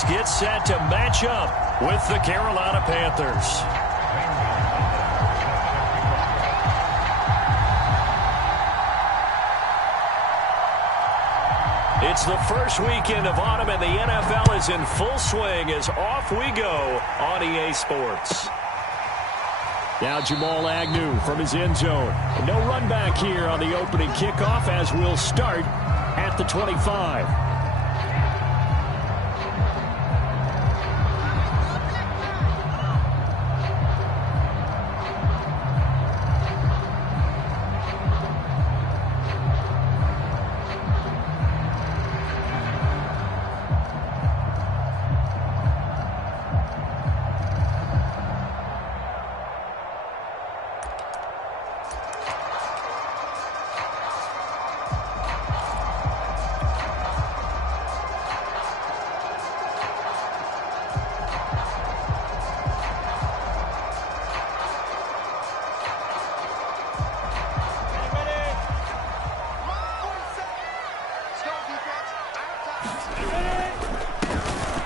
defense gets set to match up with the Carolina Panthers. It's the first weekend of autumn, and the NFL is in full swing as off we go on EA Sports. Now Jamal Agnew from his end zone. No run back here on the opening kickoff as we'll start at the 25.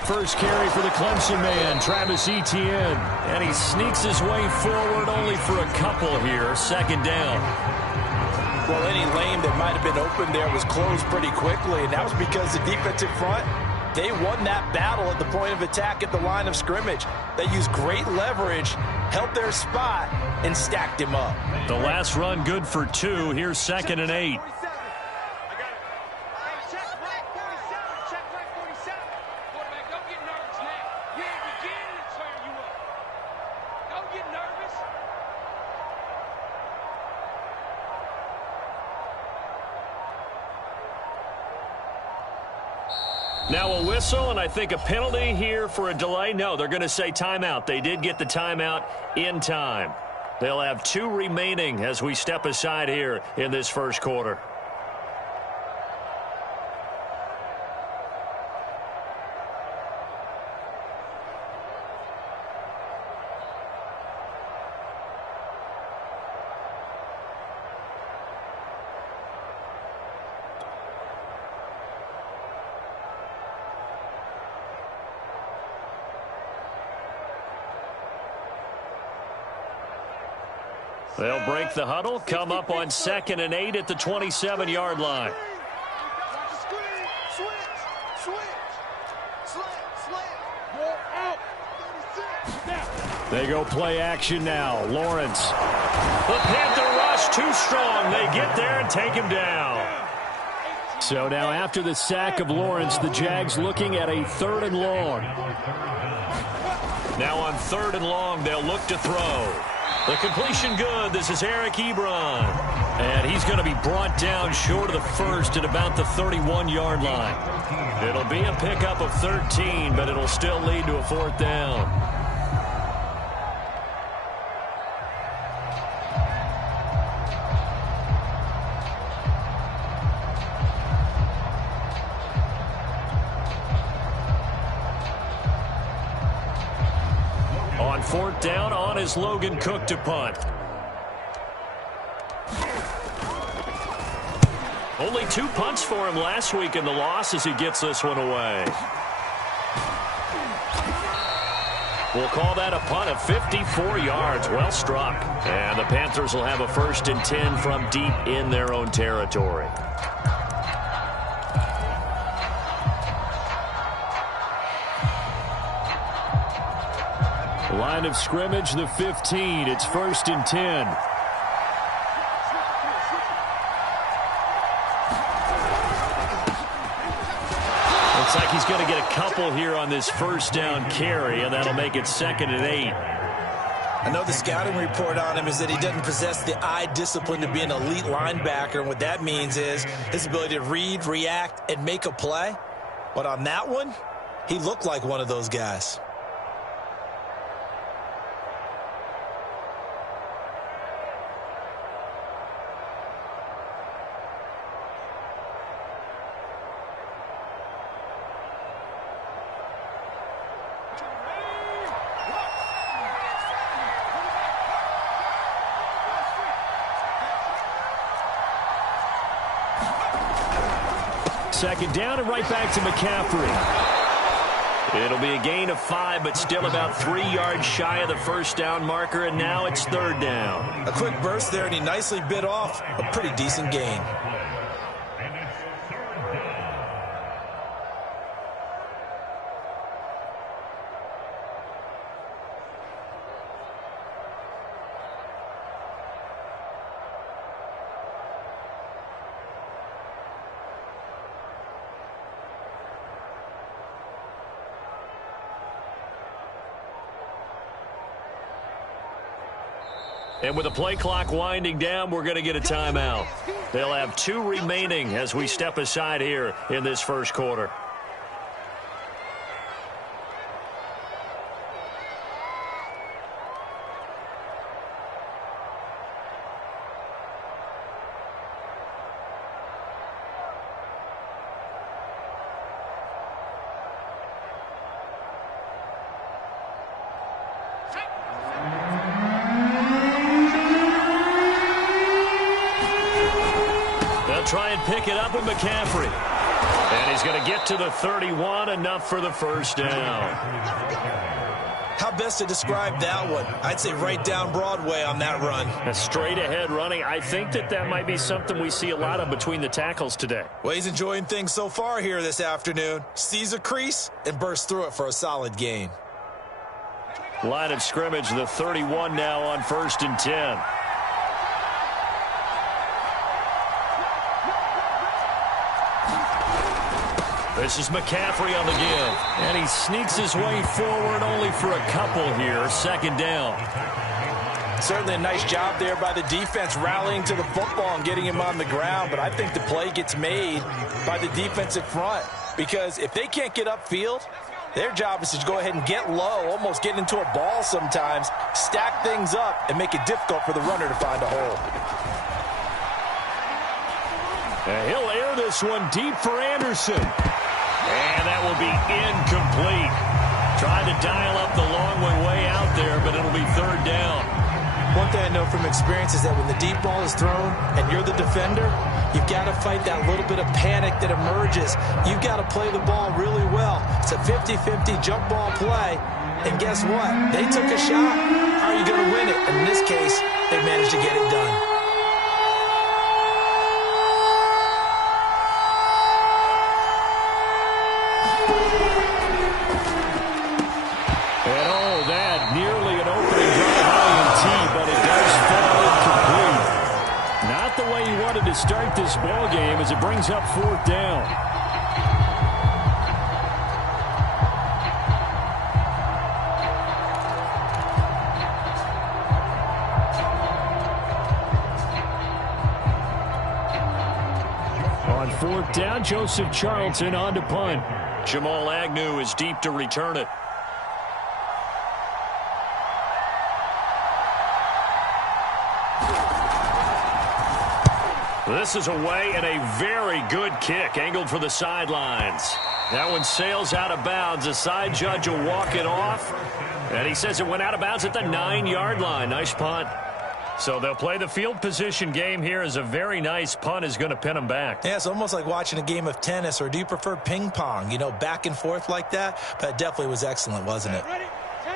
First carry for the Clemson man, Travis Etienne. And he sneaks his way forward only for a couple here. Second down. Well, any lane that might have been open there was closed pretty quickly, and that was because the defensive front, they won that battle at the point of attack at the line of scrimmage. They used great leverage, held their spot, and stacked him up. The last run good for 2. Here's 2nd and 8. Now a whistle, and I think a penalty here for a delay. No, they're going to say timeout. They did get the timeout in time. They'll have 2 remaining as we step aside here in this first quarter. They'll break the huddle, come up on 2nd and 8 at the 27-yard line. They go play action now. Lawrence. The Panther rush too strong. They get there and take him down. So now after the sack of Lawrence, the Jags looking at a 3rd and long. Now on 3rd and long, they'll look to throw. The completion good. This is Eric Hebron. And he's going to be brought down short of the first at about the 31-yard line. It'll be a pickup of 13, but it'll still lead to a 4th down. On 4th down, on is Logan Cook to punt. Only 2 punts for him last week in the loss as he gets this one away. We'll call that a punt of 54 yards. Well struck. And the Panthers will have a 1st and 10 from deep in their own territory. Line of scrimmage, the 15. It's 1st and 10. Looks like he's going to get a couple here on this 1st down carry, and that'll make it 2nd and 8. I know the scouting report on him is that he doesn't possess the eye discipline to be an elite linebacker, and what that means is his ability to read, react, and make a play. But on that one, he looked like one of those guys. Second down and right back to McCaffrey. It'll be a gain of 5, but still about 3 yards shy of the first down marker, and now it's third down. A quick burst there, and he nicely bit off a pretty decent gain. And with the play clock winding down, we're going to get a timeout. They'll have 2 remaining as we step aside here in this first quarter. Try and pick it up with McCaffrey. And he's going to get to the 31, enough for the first down. How best to describe that one? I'd say right down Broadway on that run. A straight ahead running. I think that might be something we see a lot of between the tackles today. Well, he's enjoying things so far here this afternoon. Sees a crease and bursts through it for a solid gain. Line of scrimmage, the 31 now on 1st and 10. This is McCaffrey on the give. And he sneaks his way forward only for a couple here. Second down. Certainly a nice job there by the defense rallying to the football and getting him on the ground. But I think the play gets made by the defensive front. Because if they can't get upfield, their job is to go ahead and get low, almost get into a ball sometimes, stack things up, and make it difficult for the runner to find a hole. And he'll air this one deep for Anderson. And that will be incomplete. Tried to dial up the long way out there, but it'll be third down. One thing I know from experience is that when the deep ball is thrown and you're the defender, you've got to fight that little bit of panic that emerges. You've got to play the ball really well. It's a 50-50 jump ball play. And guess what? They took a shot. How are you going to win it? And in this case, they managed to get it done. Start this ball game as it brings up fourth down. On fourth down, Joseph Charlton on to punt. Jamal Agnew is deep to return it. This is away and a very good kick angled for the sidelines. That one sails out of bounds. The side judge will walk it off. And he says it went out of bounds at the 9-yard line. Nice punt. So they'll play the field position game here as a very nice punt is going to pin them back. Yeah, it's almost like watching a game of tennis, or do you prefer ping pong? You know, back and forth like that. But it definitely was excellent, wasn't it?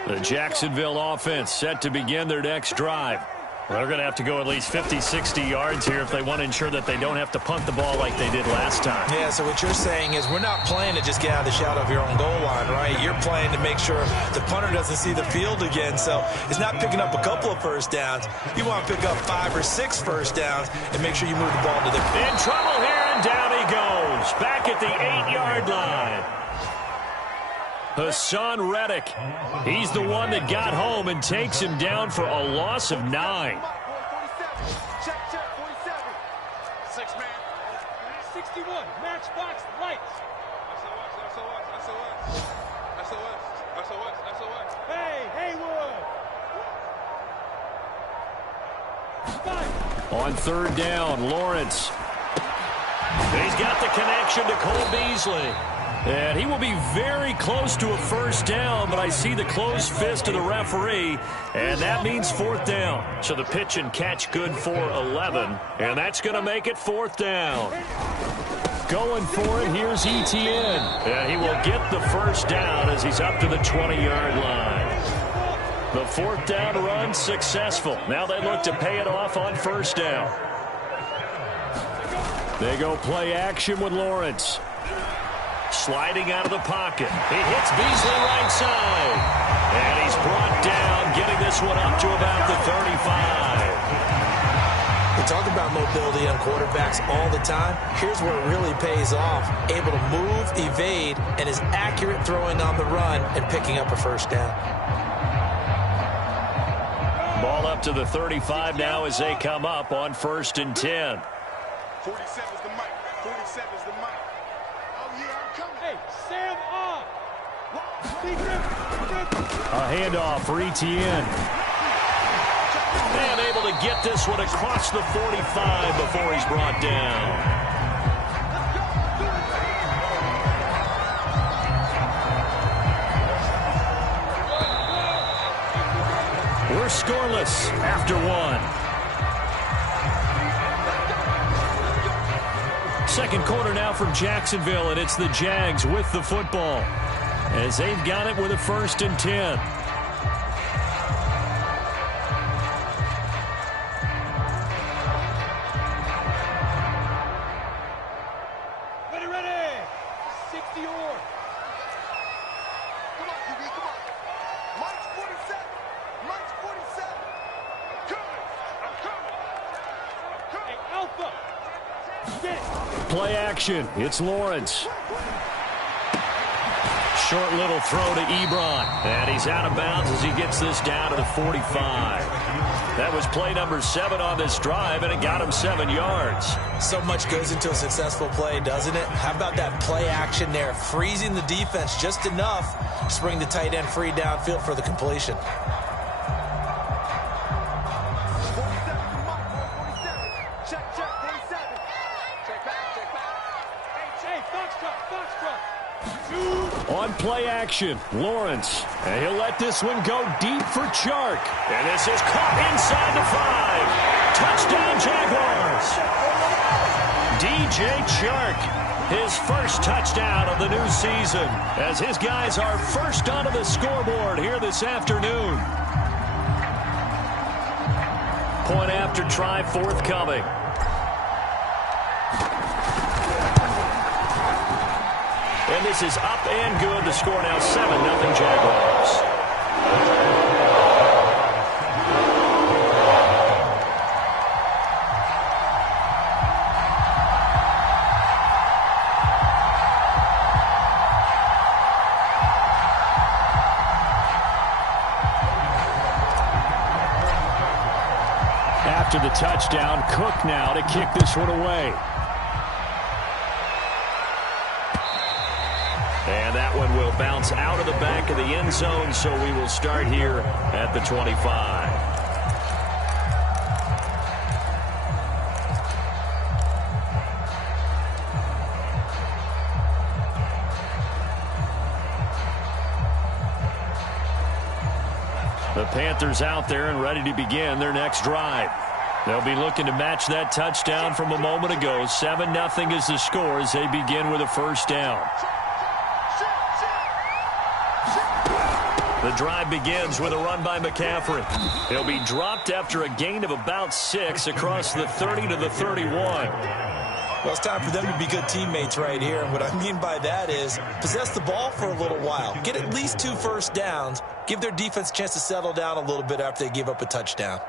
The Jacksonville offense set to begin their next drive. They're going to have to go at least 50, 60 yards here if they want to ensure that they don't have to punt the ball like they did last time. Yeah, so what you're saying is we're not playing to just get out of the shadow of your own goal line, right? You're playing to make sure the punter doesn't see the field again. So it's not picking up a couple of first downs. You want to pick up 5 or 6 first downs and make sure you move the ball to the... In trouble here, and down he goes. Back at the 8-yard line. Hassan Reddick, he's the one that got home and takes him down for a loss of 9. Check, 47. 6-man. 61. Matchbox lights. SOS. Hey, Haywood. On third down, Lawrence. He's got the connection to Cole Beasley. And he will be very close to a first down, but I see the closed fist of the referee, and that means fourth down. So the pitch and catch good for 11, and that's going to make it fourth down. Going for it. Here's Etienne. And he will get the first down as he's up to the 20-yard line. The fourth down run successful. Now they look to pay it off on first down. They go play action with Lawrence. Sliding out of the pocket. He hits Beasley right side. And he's brought down, getting this one up to about the 35. We talk about mobility on quarterbacks all the time. Here's where it really pays off. Able to move, evade, and is accurate throwing on the run and picking up a first down. Ball up to the 35 now as they come up on 1st and 10. 47 is the mic. 47 is the mic. Oh, yeah, I'm coming. Hey, Sam on. A handoff for Etienne. And able to get this one across the 45 before he's brought down. We're scoreless after one. Second quarter now from Jacksonville, and it's the Jags with the football as they've got it with a 1st and 10. Ready. 60 or. Come on, QB, come on. Mike's 47. Mike's 47. I'm coming. Hey, Alpha. Play action. It's Lawrence. Short little throw to Hebron. And he's out of bounds as he gets this down to the 45. That was play number 7 on this drive, and it got him 7 yards. So much goes into a successful play, doesn't it? How about that play action there? Freezing the defense just enough to bring the tight end free downfield for the completion. On play action, Lawrence. And he'll let this one go deep for Chark. And this is caught inside the 5. Touchdown, Jaguars. DJ Chark, his first touchdown of the new season, as his guys are first onto the scoreboard here this afternoon. Point after try forthcoming. And this is up and good. The score now 7-0 Jaguars. After the touchdown, Cook now to kick this one away. And that one will bounce out of the back of the end zone, so we will start here at the 25. The Panthers out there and ready to begin their next drive. They'll be looking to match that touchdown from a moment ago. 7-0 is the score as they begin with a first down. The drive begins with a run by McCaffrey. He'll be dropped after a gain of about 6 across the 30 to the 31. Well, it's time for them to be good teammates right here. And what I mean by that is possess the ball for a little while. Get at least 2 first downs. Give their defense a chance to settle down a little bit after they give up a touchdown.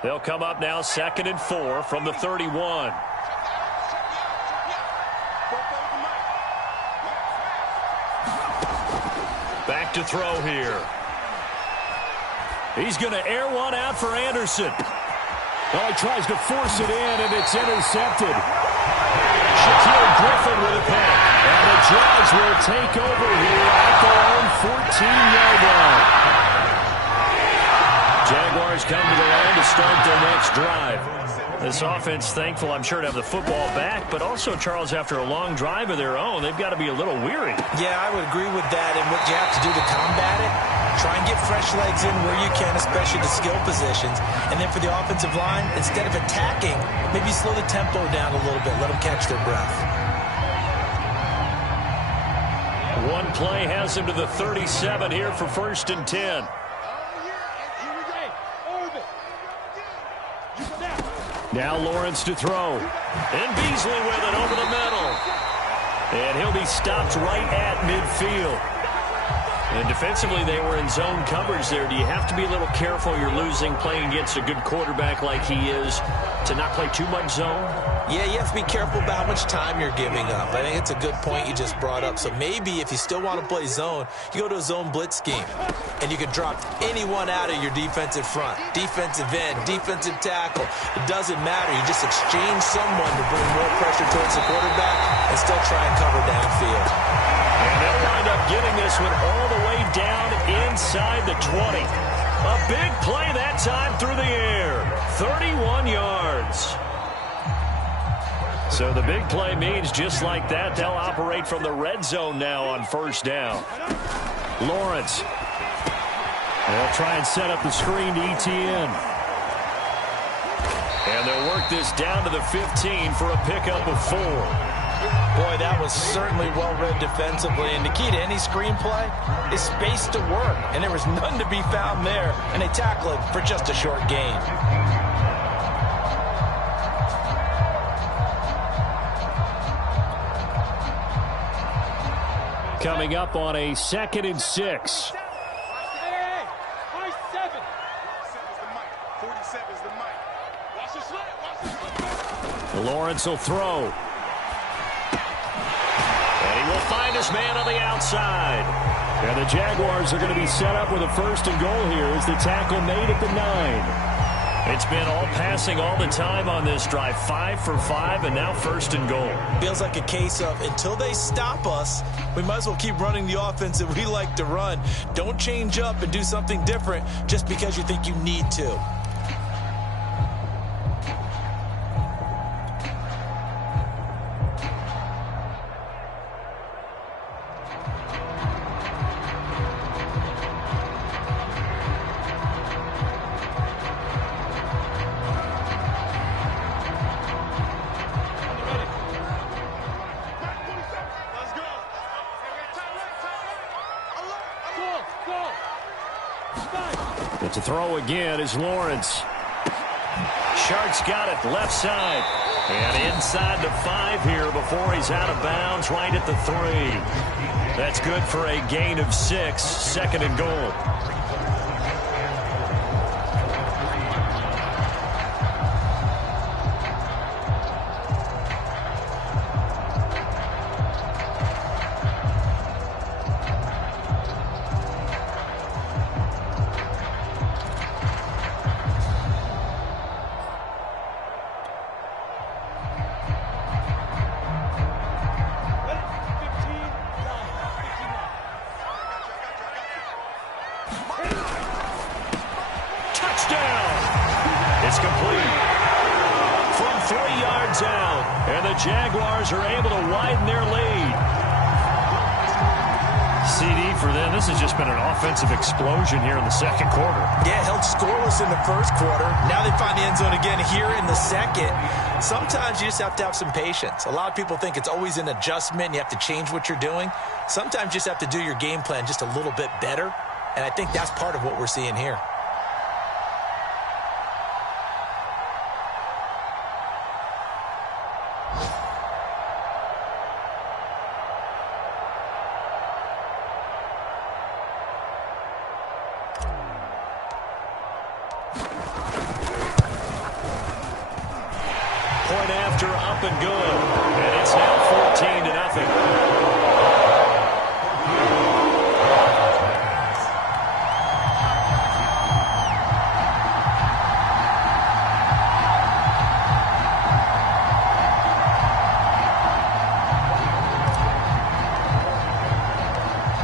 They'll come up now 2nd and 4 from the 31. Back to throw here. He's going to air one out for Anderson. Oh, he tries to force it in, and it's intercepted. Shaquille Griffin with a pick. And the Jags will take over here at their own 14-yard line. Jaguars come to the line to start their next drive. This offense, thankful, I'm sure, to have the football back, but also, Charles, after a long drive of their own, they've got to be a little weary. Yeah, I would agree with that, and what you have to do to combat it, Try and get fresh legs in where you can, especially the skill positions. And then for the offensive line, instead of attacking, maybe slow the tempo down a little bit. Let them catch their breath. One play has him to the 37 here for 1st and 10. Now Lawrence to throw. And Beasley with it over the middle. And he'll be stopped right at midfield. And defensively, they were in zone coverage there. Do you have to be a little careful? You're losing playing against a good quarterback like he is to not play too much zone? Yeah, you have to be careful about how much time you're giving up. I think it's a good point you just brought up. So maybe if you still want to play zone, you go to a zone blitz scheme. And you can drop anyone out of your defensive front. Defensive end, defensive tackle. It doesn't matter. You just exchange someone to bring more pressure towards the quarterback and still try and cover downfield. And they'll wind up getting this one all the way down inside the 20. A big play that time through the air. 31 yards. So the big play means just like that, they'll operate from the red zone now on 1st down. Lawrence. They'll try and set up the screen to ETN. And they'll work this down to the 15 for a pickup of 4. Boy, that was certainly well-read defensively. And the key to any screenplay is space to work. And there was none to be found there. And they tackle it for just a short gain. Coming up on a 2nd and 6. Lawrence will throw. And he will find his man on the outside. And the Jaguars are going to be set up with a 1st and goal here as the tackle made at the 9. It's been all passing all the time on this drive. 5 for 5 and now 1st and goal. Feels like a case of until they stop us, we might as well keep running the offense that we like to run. Don't change up and do something different just because you think you need to. But to throw again is Lawrence. Sharks got it left side. And inside the 5 here before he's out of bounds right at the 3. That's good for a gain of 6. 2nd and goal. It's complete. From 3 yards out. And the Jaguars are able to widen their lead. CD for them. This has just been an offensive explosion here in the 2nd quarter. Yeah, held scoreless in the 1st quarter. Now they find the end zone again here in the 2nd. Sometimes you just have to have some patience. A lot of people think it's always an adjustment. You have to change what you're doing. Sometimes you just have to do your game plan just a little bit better. And I think that's part of what we're seeing here. Point after, up and good. And it's now 14-0.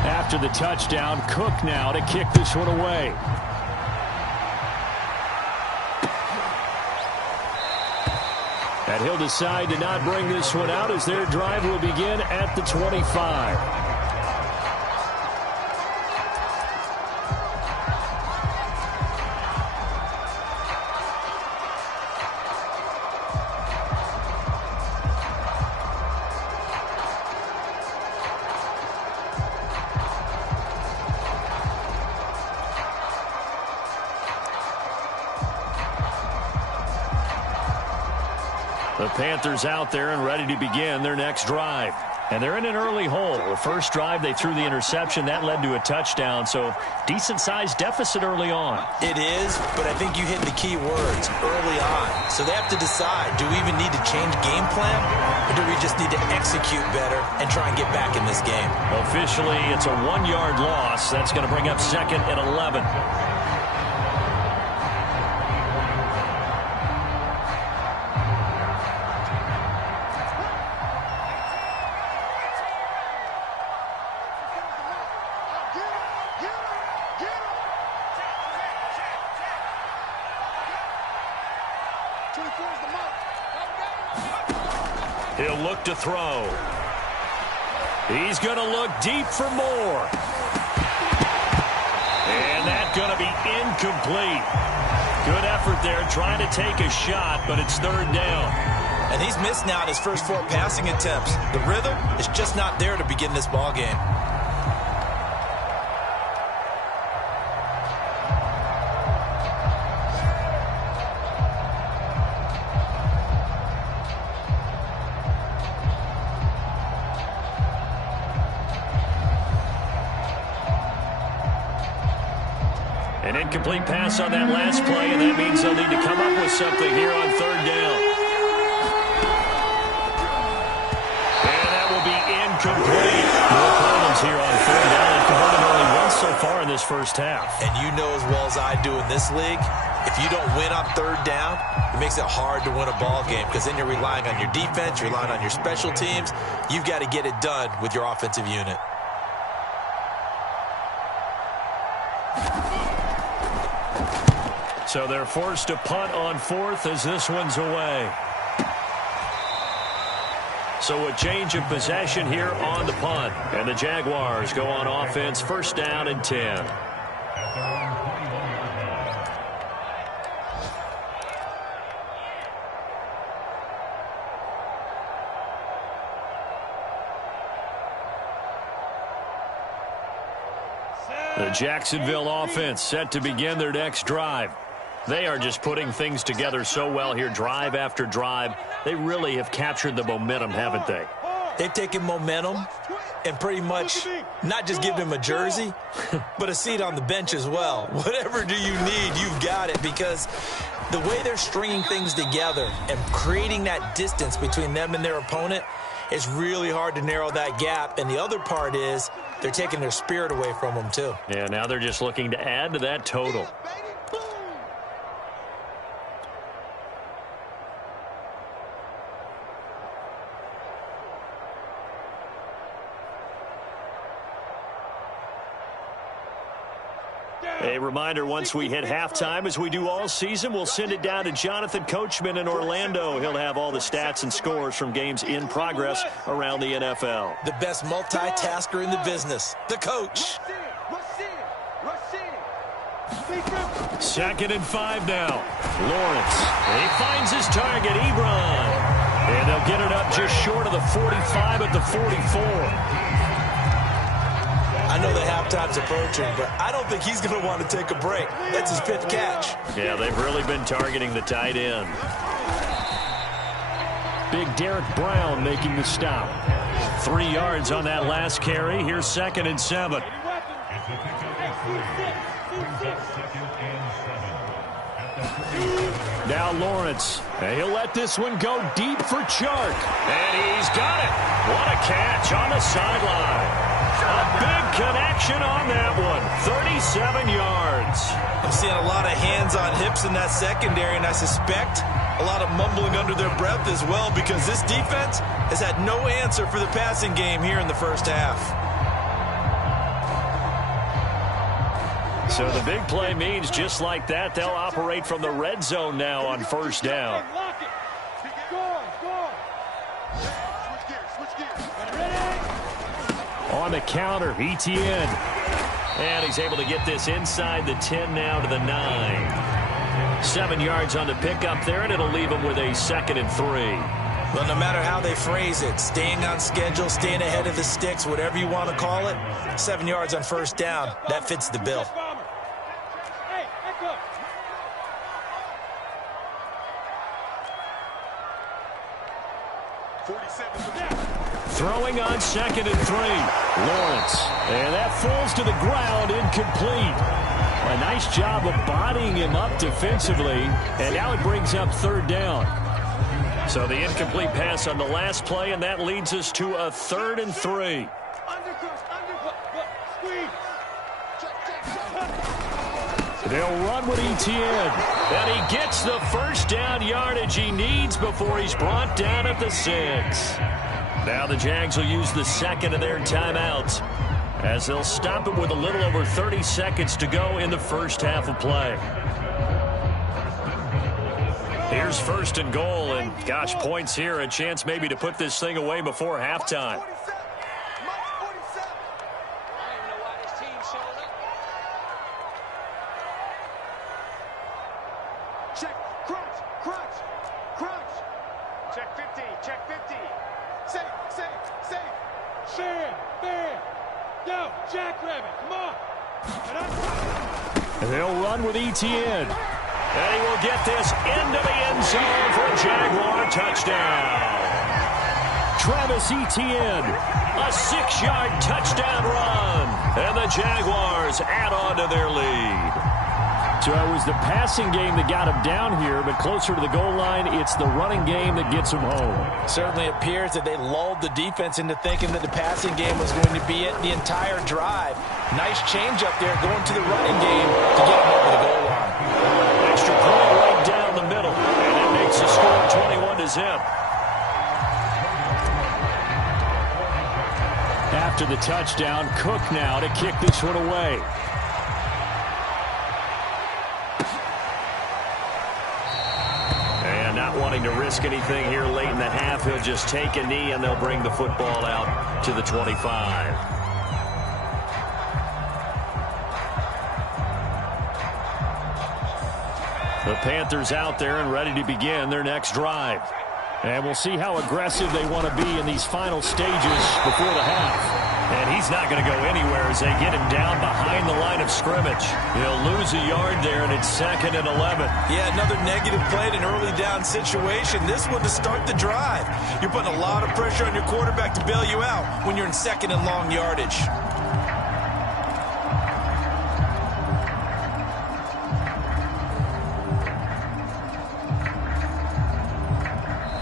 After the touchdown, Cook now to kick this one away. And he'll decide to not bring this one out as their drive will begin at the 25. The Panthers out there and ready to begin their next drive. And they're in an early hole. The first drive, they threw the interception. That led to a touchdown, so decent-sized deficit early on. It is, but I think you hit the key words, early on. So they have to decide, do we even need to change game plan, or do we just need to execute better and try and get back in this game? Officially, it's a 1-yard loss. That's going to bring up 2nd and 11. He'll look to throw. He's going to look deep for more. And that's going to be incomplete. Good effort there trying to take a shot, but it's 3rd down. And he's missed now on his first 4 passing attempts. The rhythm is just not there to begin this ball game. An incomplete pass on that last play, and that means they'll need to come up with something here on 3rd down. And that will be incomplete. More problems here on 3rd down. They've converted only once so far in this first half. And you know as well as I do in this league, if you don't win on 3rd down, it makes it hard to win a ball game because then you're relying on your defense, you're relying on your special teams. You've got to get it done with your offensive unit. So they're forced to punt on 4th as this one's away. So a change of possession here on the punt. And the Jaguars go on offense, 1st down and 10. The Jacksonville offense set to begin their next drive. They are just putting things together so well here, drive after drive. They really have captured the momentum, haven't they? They've taken momentum and pretty much not just given him a jersey, but a seat on the bench as well. Whatever do you need, you've got it, because the way they're stringing things together and creating that distance between them and their opponent, it's really hard to narrow that gap. And the other part is they're taking their spirit away from them, too. Yeah, now they're just looking to add to that total. A reminder, once we hit halftime, as we do all season, we'll send it down to Jonathan Coachman in Orlando. He'll have all the stats and scores from games in progress around the NFL. The best multitasker in the business, the coach. 2nd and 5 now. Lawrence. And he finds his target, Hebron. And they'll get it up just short of the 45 at the 44. I know the halftime's approaching, but I don't think he's going to want to take a break. That's his 5th catch. Yeah, they've really been targeting the tight end. Big Derek Brown making the stop. 3 yards on that last carry. Here's 2nd and 7. Now Lawrence. And he'll let this one go deep for Chark. And he's got it. What a catch on the sideline. A big connection on that one. 37 yards. I'm seeing a lot of hands on hips in that secondary, and I suspect a lot of mumbling under their breath as well, because this defense has had no answer for the passing game here in the first half. So the big play means just like that, they'll operate from the red zone now on 1st down. On the counter, Etienne. And he's able to get this inside the 10 now to the 9. 7 yards on the pickup there, and it'll leave him with a 2nd and 3. Well, no matter how they phrase it, staying on schedule, staying ahead of the sticks, whatever you want to call it, 7 yards on 1st down, that fits the bill. Throwing on 2nd and 3. Lawrence. And that falls to the ground, incomplete. A nice job of bodying him up defensively. And now it brings up 3rd down. So the incomplete pass on the last play, and that leads us to a 3rd and 3. They'll run with Etienne. And he gets the first down yardage he needs before he's brought down at the 6. Now the Jags will use the 2nd of their timeouts as they'll stop it with a little over 30 seconds to go in the first half of play. Here's 1st and goal, and gosh, points here, a chance maybe to put this thing away before halftime. Check, crunch, crunch, crunch. Check 50, check 50. Safe. Fair. Yo, Jackrabbit, come on. And they'll run with Etienne. And he will get this into the end zone for a Jaguar touchdown. Travis Etienne, a 6-yard touchdown run. And the Jaguars add on to their lead. So it was the passing game that got him down here, but closer to the goal line, it's the running game that gets him home. Certainly appears that they lulled the defense into thinking that the passing game was going to be it the entire drive. Nice change up there going to the running game to get him over the goal line. Extra point right down the middle, and it makes the score 21-0. After the touchdown, Cook now to kick this one away. Not wanting to risk anything here late in the half, he'll just take a knee and they'll bring the football out to the 25. The Panthers out there and ready to begin their next drive. And we'll see how aggressive they want to be in these final stages before the half. And he's not going to go anywhere as they get him down behind the line of scrimmage. He'll lose a yard there, and it's 2nd and 11. Yeah, another negative play in an early down situation. This one to start the drive. You're putting a lot of pressure on your quarterback to bail you out when you're in 2nd and long yardage.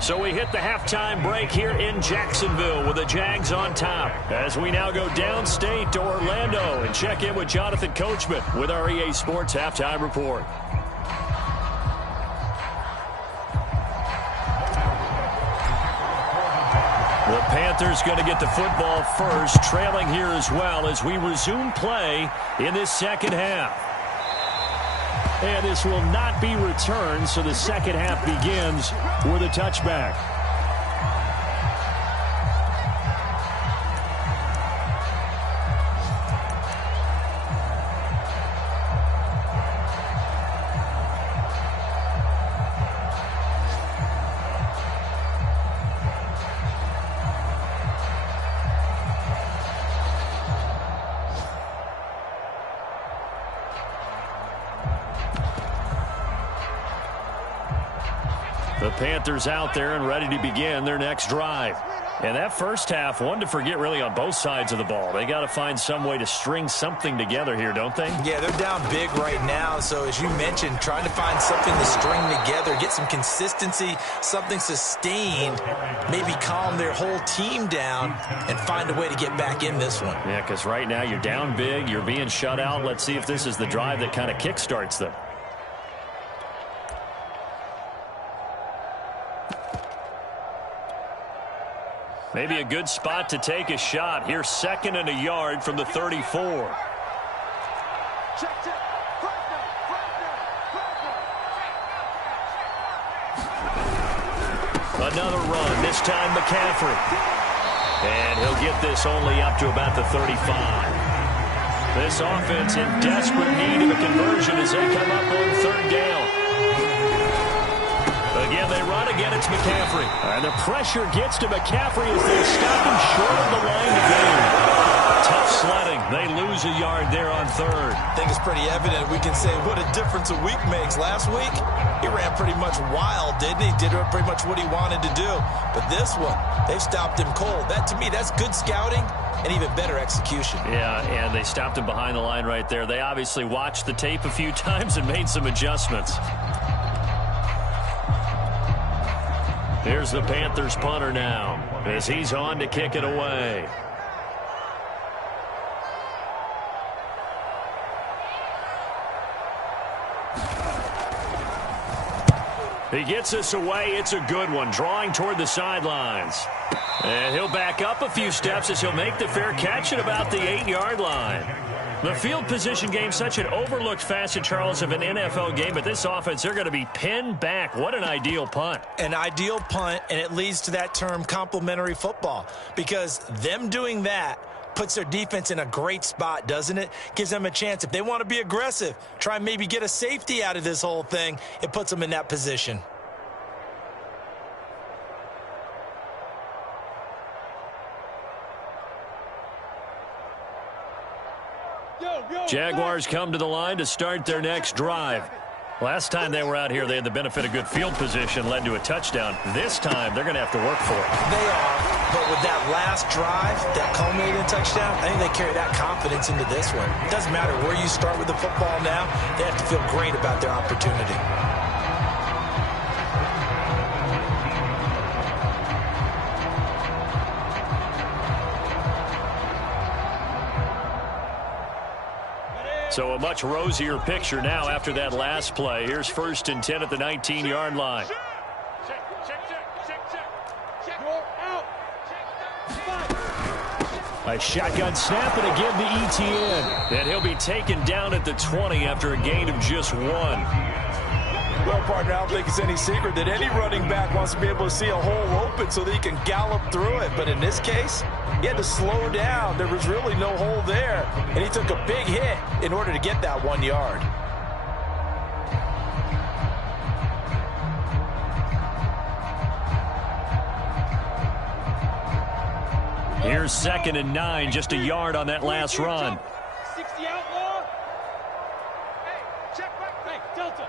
So we hit the halftime break here in Jacksonville with the Jags on top. As we now go downstate to Orlando and check in with Jonathan Coachman with our EA Sports Halftime Report. The Panthers going to get the football first, trailing here as well as we resume play in this second half. And this will not be returned, so the second half begins with a touchback. The Panthers out there and ready to begin their next drive. And that first half, one to forget really on both sides of the ball. They got to find some way to string something together here, don't they? Yeah, they're down big right now. So as you mentioned, trying to find something to string together, get some consistency, something sustained, maybe calm their whole team down and find a way to get back in this one. Yeah, because right now you're down big, you're being shut out. Let's see if this is the drive that kind of kickstarts them. Maybe a good spot to take a shot. Here's 2nd and a yard from the 34. Another run, this time McCaffrey. And he'll get this only up to about the 35. This offense in desperate need of a conversion as they come up on 3rd down. Again, they run. Again, it's McCaffrey. And the pressure gets to McCaffrey as they stop him short of the line to gain. Tough sledding. They lose a yard there on third. I think it's pretty evident. We can say what a difference a week makes. Last week, he ran pretty much wild, didn't he? Did pretty much what he wanted to do. But this one, they've stopped him cold. That, to me, that's good scouting and even better execution. Yeah, and they stopped him behind the line right there. They obviously watched the tape a few times and made some adjustments. Here's the Panthers punter now as he's on to kick it away. He gets us away. It's a good one, drawing toward the sidelines. And he'll back up a few steps as he'll make the fair catch at about the 8-yard line. The field position game, such an overlooked facet, Charles, of an NFL game. But this offense, they're going to be pinned back. What an ideal punt. An ideal punt, and it leads to that term complementary football. Because them doing that puts their defense in a great spot, doesn't it? Gives them a chance. If they want to be aggressive, try and maybe get a safety out of this whole thing, it puts them in that position. Jaguars come to the line to start their next drive. Last time they were out here, they had the benefit of good field position, led to a touchdown. This time, they're going to have to work for it. They are, but with that last drive, that culminated in touchdown, I think they carry that confidence into this one. It doesn't matter where you start with the football now. They have to feel great about their opportunity. So a much rosier picture now after that last play. Here's 1st and 10 at the 19-yard line. A shotgun snap and again to Etienne. And he'll be taken down at the 20 after a gain of just 1. Well, partner, I don't think it's any secret that any running back wants to be able to see a hole open so that he can gallop through it. But in this case, he had to slow down. There was really no hole there, and he took a big hit in order to get that 1 yard. Here's 2nd and 9, just a yard on that last run. 60 outlaw. Hey, check back. Hey, Delta.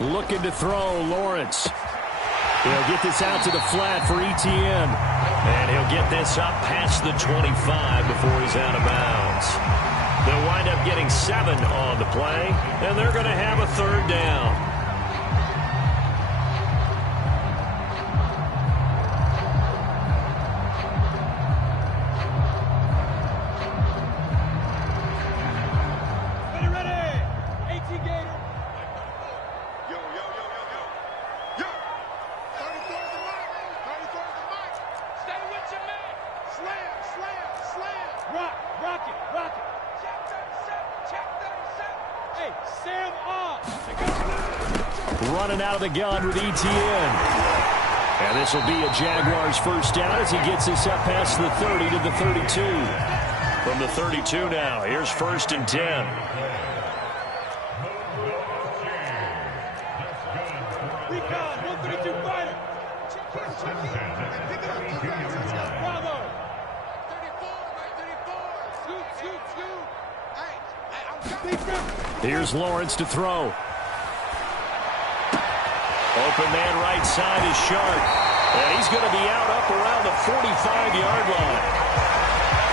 Looking to throw, Lawrence. He'll get this out to the flat for Etienne. And he'll get this up past the 25 before he's out of bounds. They'll wind up getting 7 on the play, and they're going to have a 3rd down. Running out of the gun with Etienne. And this will be a Jaguars 1st down as he gets this up past the 30 to the 32. From the 32 now, here's 1st and 10. Recon, 132 fighter. Bravo. 34, Here's Lawrence to throw. Open man right side is Sharp. And he's going to be out up around the 45-yard line.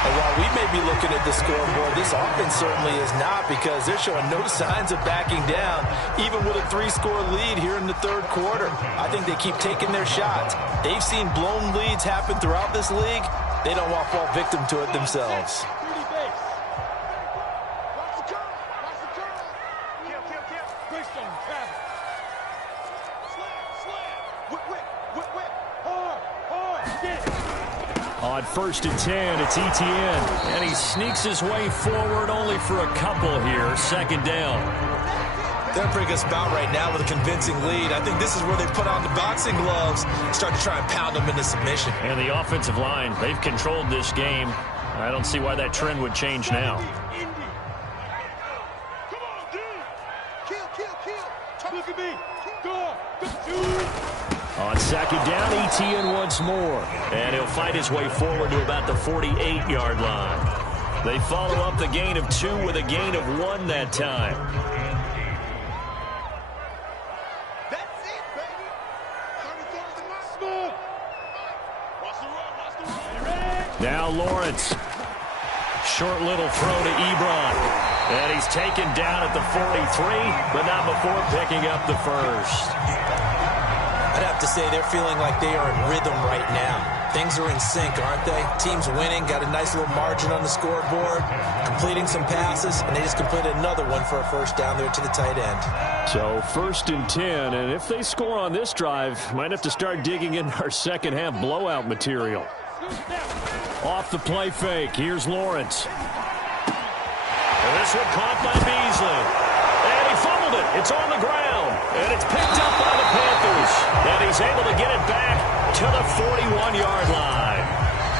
And while we may be looking at the scoreboard, this offense certainly is not, because they're showing no signs of backing down, even with a 3-score lead here in the 3rd quarter. I think they keep taking their shots. They've seen blown leads happen throughout this league. They don't want to fall victim to it themselves. On 1st and 10, it's Etienne. And he sneaks his way forward only for a couple here. 2nd down. They're in a pretty good spot right now with a convincing lead. I think this is where they put on the boxing gloves, start to try and pound them into submission. And the offensive line, they've controlled this game. I don't see why that trend would change now. Come on, dude. Kill. Look at me. Go. On second down, ETN once more. And he'll fight his way forward to about the 48-yard line. They follow up the gain of 2 with a gain of 1 that time. That's it, baby. 34's the maximum. Watch the run, watch the run. Now Lawrence. Short little throw to Hebron. And he's taken down at the 43, but not before picking up the first. I'd have to say they're feeling like they are in rhythm right now. Things are in sync, aren't they? Team's winning, got a nice little margin on the scoreboard, completing some passes, and they just completed another one for a first down there to the tight end. So 1st and 10, and if they score on this drive, might have to start digging in our second half blowout material. Off the play fake, here's Lawrence. And this one caught by Beasley. And he fumbled it. It's on the ground. And it's picked up by the Panthers. And he's able to get it back to the 41-yard line.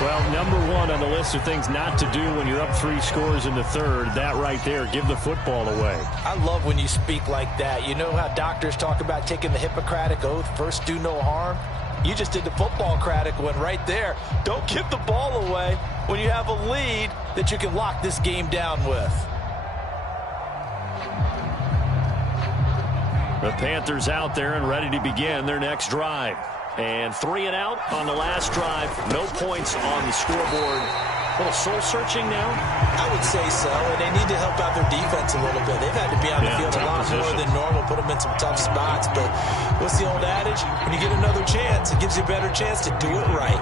Well, number 1 on the list of things not to do when you're up 3 scores in the third. That right there, give the football away. I love when you speak like that. You know how doctors talk about taking the Hippocratic Oath, first do no harm? You just did the football-cratic one right there. Don't give the ball away when you have a lead that you can lock this game down with. The Panthers out there and ready to begin their next drive. And 3 and out on the last drive. No points on the scoreboard. A little soul-searching now? I would say so, and they need to help out their defense a little bit. They've had to be on the field a lot more than normal, put them in some tough spots. But what's the old adage? When you get another chance, it gives you a better chance to do it right.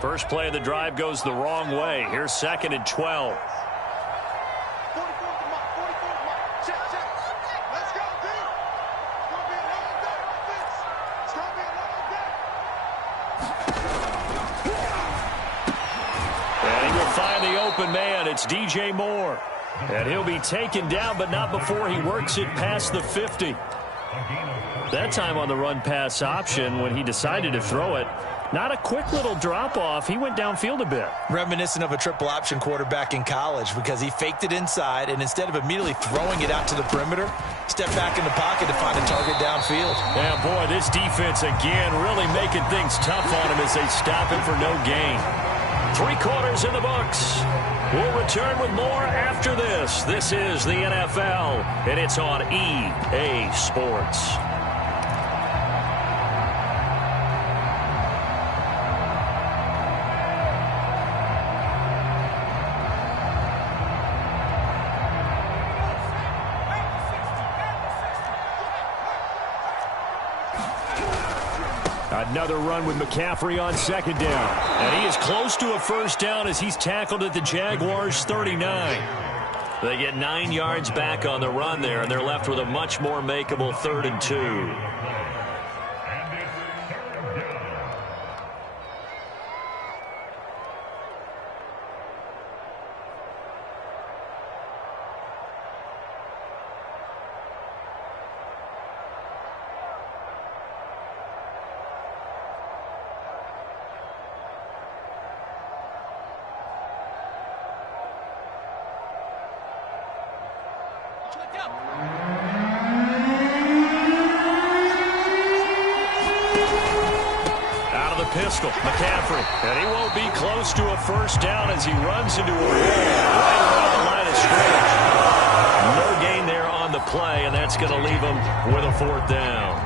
First play of the drive goes the wrong way. Here's 2nd and 12. 44's the mark, 44's the mark. Check, check. Let's go, D. It's going to be a long day, offense. It's going to be a long day. And he will find the open man. It's DJ Moore. And he'll be taken down, but not before he works it past the 50. That time on the run-pass option when he decided to throw it. Not a quick little drop-off. He went downfield a bit. Reminiscent of a triple-option quarterback in college because he faked it inside, and instead of immediately throwing it out to the perimeter, stepped back in the pocket to find a target downfield. Yeah, boy, this defense again really making things tough on him as they stop him for no gain. 3 quarters in the books. We'll return with more after this. This is the NFL, and it's on EA Sports. Another run with McCaffrey on 2nd down. And he is close to a first down as he's tackled at the Jaguars' 39. They get 9 yards back on the run there, and they're left with a much more makeable 3rd and 2. Pistol, McCaffrey, and he won't be close to a first down as he runs into a wall right around the line of scrimmage. No gain there on the play, and that's going to leave him with a 4th down.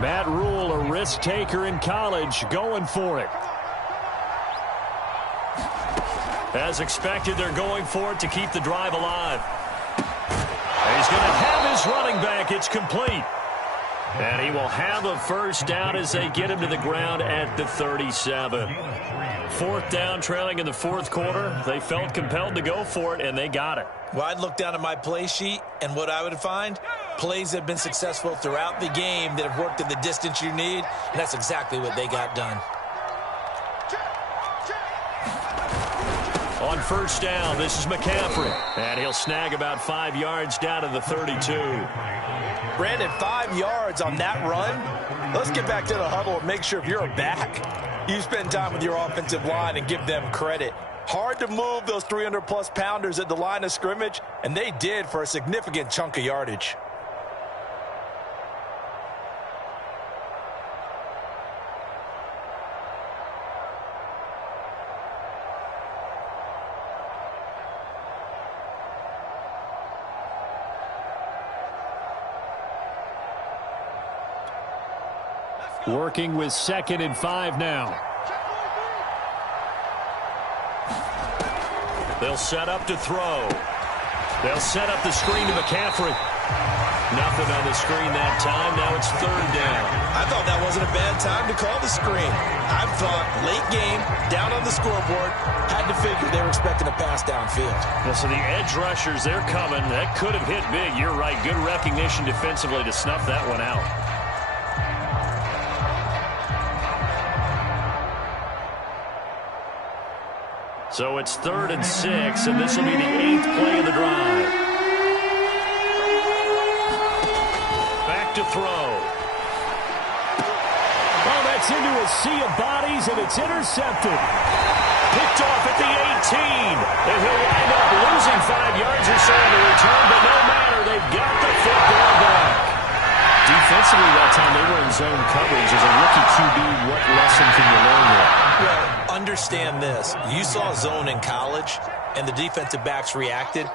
Matt Rule, a risk taker in college, going for it. As expected, they're going for it to keep the drive alive. And he's going to have his running back. It's complete. And he will have a first down as they get him to the ground at the 37. Fourth down, trailing in the fourth quarter. They felt compelled to go for it, and they got it. Well, I'd look down at my play sheet, and what I would find, plays that have been successful throughout the game that have worked at the distance you need, and that's exactly what they got done. On first down, this is McCaffrey. And he'll snag about 5 yards down to the 32. Brandon, 5 yards on that run. Let's get back to the huddle and make sure if you're a back, you spend time with your offensive line and give them credit. Hard to move those 300-plus pounders at the line of scrimmage, and they did for a significant chunk of yardage. Working with 2nd and 5 now. They'll set up to throw. They'll set up the screen to McCaffrey. Nothing on the screen that time. Now it's 3rd down. I thought that wasn't a bad time to call the screen. I thought late game, down on the scoreboard, had to figure they were expecting a pass downfield. Yeah, so the edge rushers, they're coming. That could have hit big. You're right. Good recognition defensively to snuff that one out. So it's 3rd and 6, and this will be the 8th play of the drive. Back to throw. Oh, that's into a sea of bodies, and it's intercepted. Picked off at the 18. And he'll wind up losing 5 yards or so on the return, but no matter, they've got the football back. Defensively that time, they were in zone coverage. As a rookie QB, what lesson can you learn there? Well, understand this. You saw zone in college, and the defensive backs reacted,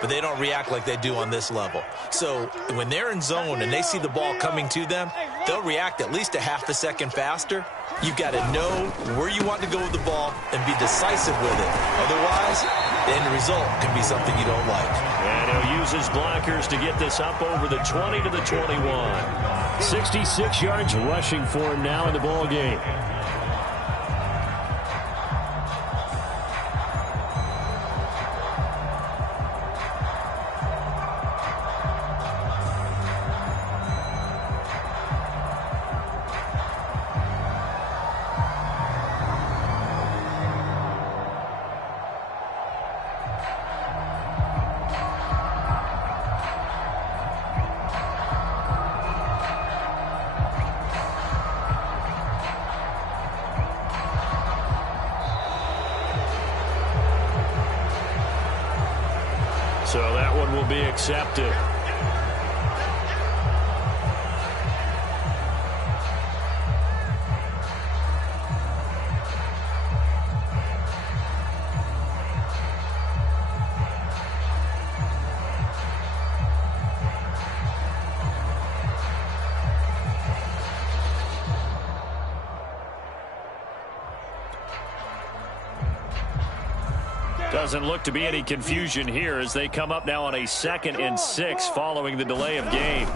but they don't react like they do on this level. So when they're in zone and they see the ball coming to them, they'll react at least a half a second faster. You've got to know where you want to go with the ball and be decisive with it. Otherwise, the end result can be something you don't like. And he'll use his blockers to get this up over the 20 to the 21. 66 yards rushing for him now in the ball game. So that one will be accepted. Doesn't look to be any confusion here as they come up now on a 2nd and 6 following the delay of game.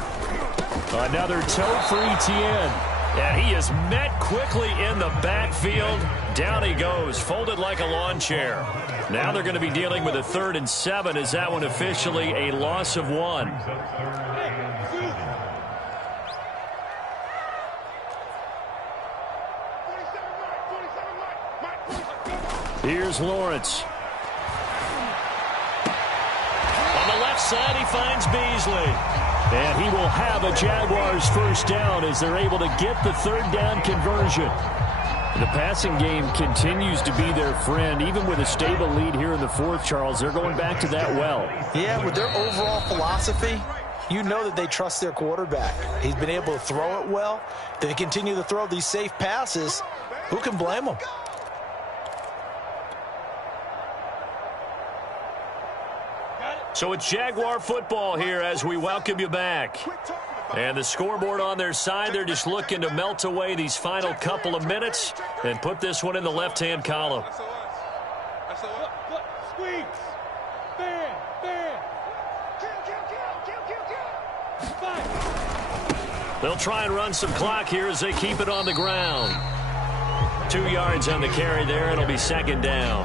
Another toe for Etienne. And he is met quickly in the backfield. Down he goes, folded like a lawn chair. Now they're going to be dealing with a 3rd and 7 as that one officially a loss of 1. Here's Lawrence. Side, he finds Beasley. And he will have a Jaguars first down as they're able to get the 3rd down conversion. The passing game continues to be their friend. Even with a stable lead here in the 4th, Charles, they're going back to that well. Yeah, with their overall philosophy, you know that they trust their quarterback. He's been able to throw it well. They continue to throw these safe passes. Who can blame them? So it's Jaguar football here as we welcome you back. And the scoreboard on their side, they're just looking to melt away these final couple of minutes and put this one in the left-hand column. Squeeze. Bam. Kill. They'll try and run some clock here as they keep it on the ground. 2 yards on the carry there. It'll be second down.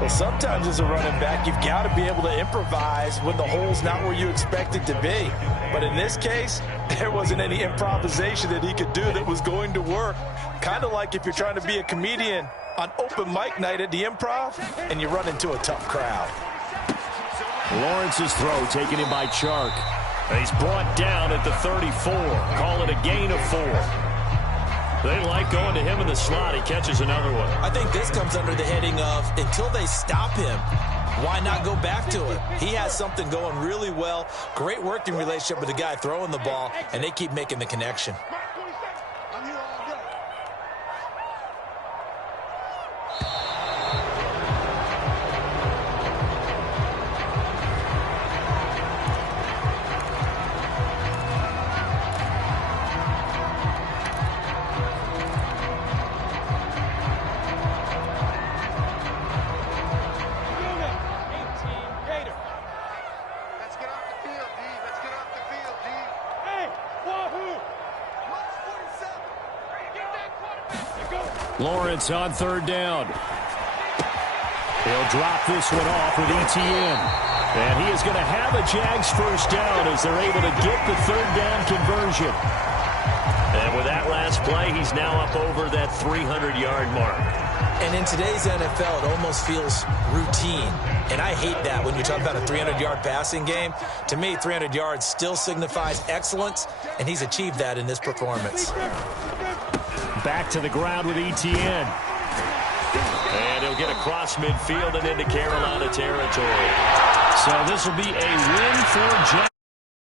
Well, sometimes as a running back, you've got to be able to improvise when the hole's not where you expect it to be. But in this case, there wasn't any improvisation that he could do that was going to work. Kind of like if you're trying to be a comedian on open mic night at the Improv and you run into a tough crowd. Lawrence's throw taken in by Chark. He's brought down at the 34. Call it a gain of 4. They like going to him in the slot. He catches another one. I think this comes under the heading of until they stop him, why not go back to him? He has something going really well. Great working relationship with the guy throwing the ball, and they keep making the connection. Lawrence on third down. He'll drop this one off with ETN. And he is going to have a Jags first down as they're able to get the third down conversion. And with that last play, he's now up over that 300-yard mark. And in today's NFL, it almost feels routine. And I hate that when you talk about a 300-yard passing game. To me, 300 yards still signifies excellence, and he's achieved that in this performance. Back to the ground with ETN. And he'll get across midfield and into Carolina territory. So this will be a win for Jags.